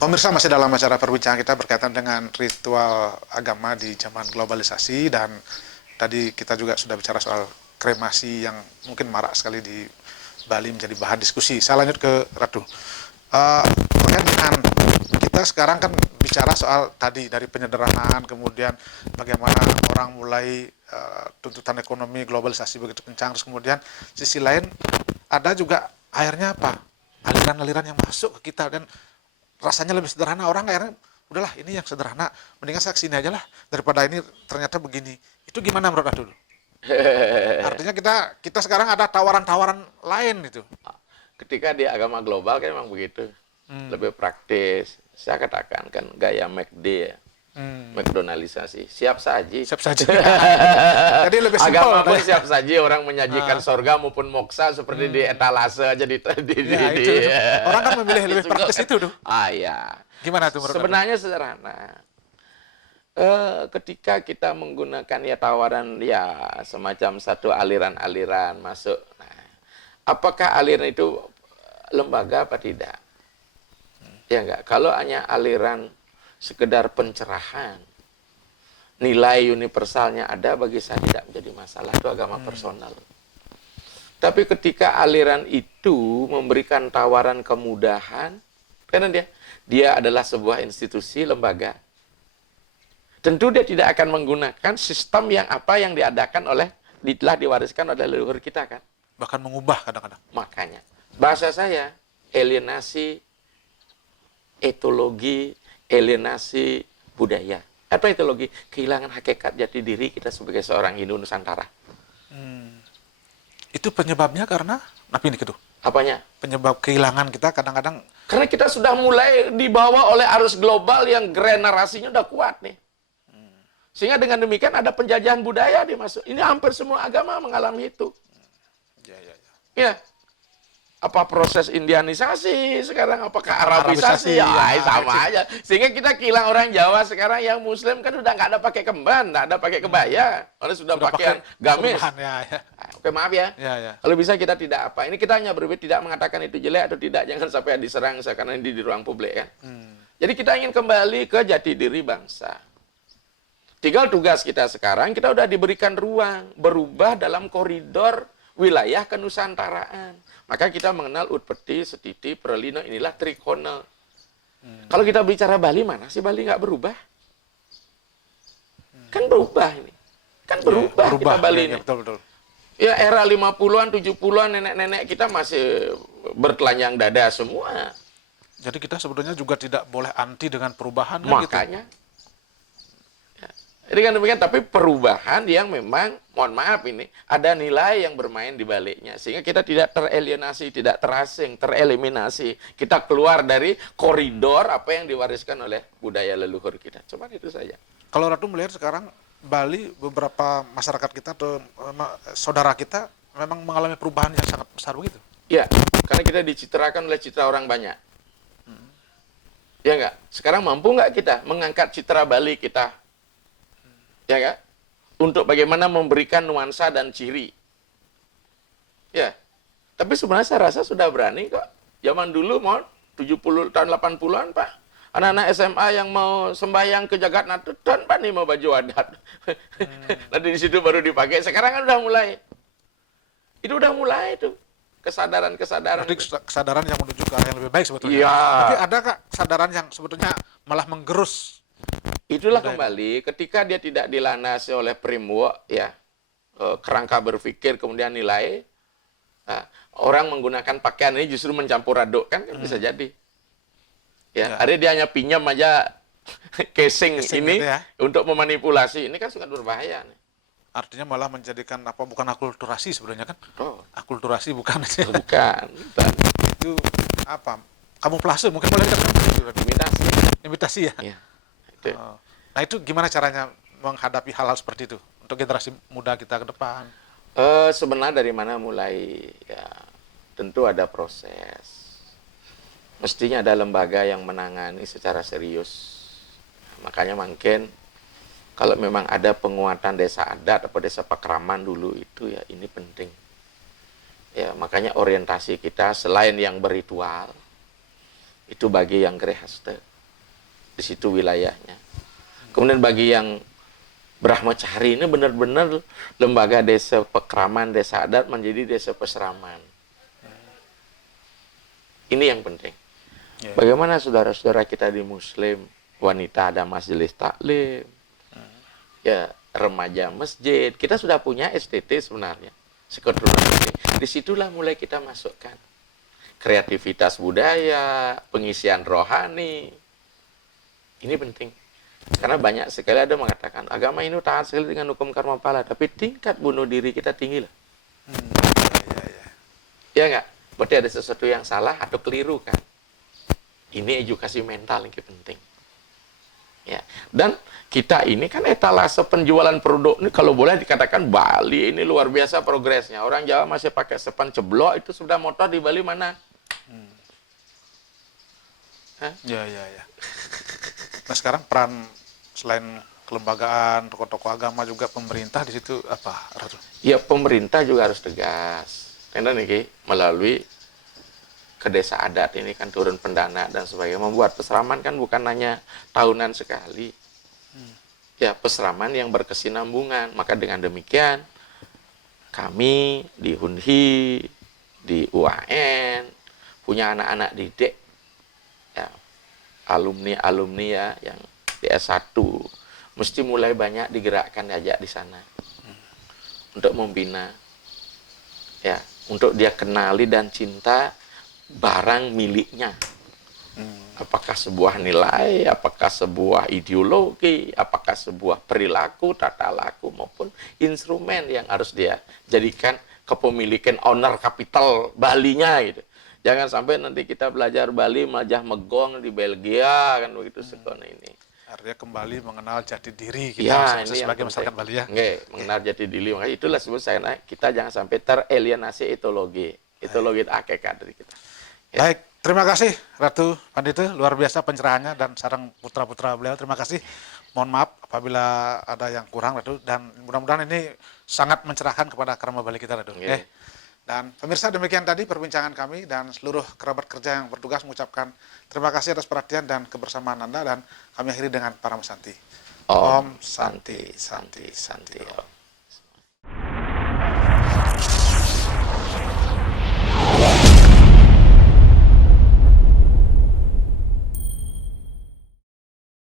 Pemirsa, masih dalam acara perbincangan kita berkaitan dengan ritual agama di zaman globalisasi, dan tadi kita juga sudah bicara soal kremasi yang mungkin marak sekali di Bali menjadi bahan diskusi. Saya lanjut ke Ratu. Terkait dengan kita sekarang kan bicara soal tadi dari penyederhanaan, kemudian bagaimana orang mulai tuntutan ekonomi globalisasi begitu kencang, terus kemudian sisi lain ada juga akhirnya apa, aliran-aliran yang masuk ke kita, dan rasanya lebih sederhana. Orang akhirnya udahlah, ini yang sederhana, mendingan saya kesini aja lah daripada ini ternyata begini. Itu gimana menurut Abdul? Artinya kita sekarang ada tawaran-tawaran lain gitu. Ketika di agama global kan memang begitu, lebih praktis. Saya katakan kan gaya McD ya, McDonaldisasi, siap saji. Siap saja. Jadi lebih simpel. Agama pun siap saji, orang menyajikan sorga maupun moksa seperti di etalase aja Ya, itu. Orang kan memilih lebih praktis itu tuh. Ya. Gimana tuh menurut Sebenarnya sederhana. Ketika kita menggunakan ya tawaran ya semacam satu aliran-aliran masuk. Nah, apakah aliran itu lembaga apa tidak? Ya enggak. Kalau hanya aliran sekedar pencerahan, nilai universalnya ada, bagi saya tidak menjadi masalah. Itu agama personal. Tapi ketika aliran itu memberikan tawaran kemudahan, karena dia adalah sebuah institusi, lembaga, tentu dia tidak akan menggunakan sistem yang diadakan oleh, telah diwariskan oleh leluhur kita kan. Bahkan mengubah kadang-kadang. Makanya, bahasa saya, alienasi etologi, alienasi budaya. Apa etologi? Kehilangan hakikat jati diri kita sebagai seorang Hindu Nusantara. Itu penyebabnya karena apa ini gitu? Apanya? Penyebab kehilangan kita kadang-kadang. Karena kita sudah mulai dibawa oleh arus global yang generasinya udah kuat nih. Sehingga dengan demikian ada penjajahan budaya dimasuk. Ini hampir semua agama mengalami itu. Ya. Apa proses indianisasi sekarang, apakah Arabisasi? Ya, sama aja. Sehingga kita kehilangan orang Jawa sekarang yang Muslim kan udah nggak ada pakai kemban, nggak ada pakai kebaya, orang sudah pakai gamis. Oke, maaf ya. Kalau bisa kita tidak apa. Ini kita hanya berbeda, tidak mengatakan itu jelek atau tidak. Jangan sampai diserang karena ini di ruang publik kan. Jadi kita ingin kembali ke jati diri bangsa. Tinggal tugas kita sekarang, kita udah diberikan ruang berubah dalam koridor wilayah kenusantaraan. Maka kita mengenal Utpeti, Setiti, Pralina, inilah trikona. Kalau kita bicara Bali, mana sih Bali nggak berubah? Kan berubah ini. Kan berubah kita Bali ini. Betul. Ya era 50-an, 70-an, nenek-nenek kita masih bertelanjang dada semua. Jadi kita sebetulnya juga tidak boleh anti dengan perubahan. Makanya. Gitu. Jadi kan demikian, tapi perubahan yang memang, mohon maaf ini, ada nilai yang bermain di baliknya. Sehingga kita tidak teralienasi, tidak terasing, tereliminasi. Kita keluar dari koridor apa yang diwariskan oleh budaya leluhur kita. Cuma itu saja. Kalau Ratu melihat sekarang, Bali, beberapa masyarakat kita atau saudara kita memang mengalami perubahan yang sangat besar begitu. Ya, karena kita dicitrakan oleh citra orang banyak. Ya enggak? Sekarang mampu nggak kita mengangkat citra Bali kita? Ya kan? Untuk bagaimana memberikan nuansa dan ciri. Ya. Tapi sebenarnya saya rasa sudah berani kok. Zaman dulu mau 70 tahun 80-an, Pak. Anak-anak SMA yang mau sembahyang ke Jagat Natur, tahun Pak nih mau baju adat. Nanti di situ baru dipakai. Sekarang kan udah mulai. Itu udah mulai tuh. Kesadaran-kesadaran. Berarti kesadaran yang menuju ke arah yang lebih baik sebetulnya. Ya. Tapi ada Kak kesadaran yang sebetulnya malah menggerus? Itulah kembali ketika dia tidak dilandasi oleh framework ya, kerangka berpikir kemudian nilai. Nah, orang menggunakan pakaian ini justru mencampur aduk kan bisa jadi. Ya, ada dia hanya pinjam aja casing ini gitu ya, untuk memanipulasi. Ini kan sangat berbahaya nih. Artinya malah menjadikan apa, bukan akulturasi sebenarnya kan? Akulturasi bukan. Bukan. Itu apa? Kamuflase mungkin boleh dikatakan. Imitasi ya. Iya. Nah itu gimana caranya menghadapi hal-hal seperti itu untuk generasi muda kita ke depan? Sebenarnya dari mana mulai? Ya, tentu ada proses. Mestinya ada lembaga yang menangani secara serius. Makanya mungkin kalau memang ada penguatan desa adat atau desa pakraman dulu itu ya ini penting. Ya, makanya orientasi kita selain yang berritual itu bagi yang gerehaste. di situ wilayahnya. Kemudian bagi yang Brahmacari ini benar-benar lembaga desa pekraman, desa adat menjadi desa peseraman. Ini yang penting. Ya. Bagaimana saudara-saudara kita di Muslim, wanita ada majelis taklim, ya remaja masjid. Kita sudah punya STT sebenarnya, Sekretariat Masjid. Disitulah mulai kita masukkan kreativitas budaya, pengisian rohani. Ini penting. Karena banyak sekali ada mengatakan, agama ini taat sekali dengan hukum karma pala, tapi tingkat bunuh diri kita tinggi lah. Ya enggak? Berarti ada sesuatu yang salah atau keliru kan? Ini edukasi mental yang penting. Ya. Dan kita ini kan etalase penjualan produk ini kalau boleh dikatakan Bali ini luar biasa progresnya. Orang Jawa masih pakai sepan ceblok, itu sudah motor di Bali mana? Ya. Nah sekarang peran selain kelembagaan, tokoh-tokoh agama juga pemerintah di situ apa, Ratu? Ya pemerintah juga harus tegas. Karena nih melalui ke desa adat ini kan turun pendana dan sebagainya. Membuat peseraman kan bukan hanya tahunan sekali. Ya peseraman yang berkesinambungan. Maka dengan demikian kami di Hunhi, di UAN punya anak-anak didik, ya, alumni-alumni ya yang di S1 mesti mulai banyak digerakkan, diajak di sana untuk membina, ya, untuk dia kenali dan cinta barang miliknya. Apakah sebuah nilai, apakah sebuah ideologi, apakah sebuah perilaku, tata laku, maupun instrumen yang harus dia jadikan kepemilikan owner kapital Balinya gitu. Jangan sampai nanti kita belajar Bali malah megong di Belgia kan begitu sekolah ini. Artinya kembali mengenal jati diri kita Ya, ini sebagai yang masyarakat Bali ya. Nggak, mengenal jati diri. Makanya itulah sebut saya kita jangan sampai teralienasi etologi. Etologi hakikat dari kita. Ya. Baik, terima kasih Ratu Pandita, luar biasa pencerahannya dan sarang putra-putra beliau. Terima kasih. Mohon maaf apabila ada yang kurang Ratu, dan mudah-mudahan ini sangat mencerahkan kepada Karma Bali kita Ratu. Yeah. Dan pemirsa, demikian tadi perbincangan kami dan seluruh kerabat kerja yang bertugas mengucapkan terima kasih atas perhatian dan kebersamaan Anda, dan kami akhiri dengan Paramesanti. Om Santi, Santi, Santi.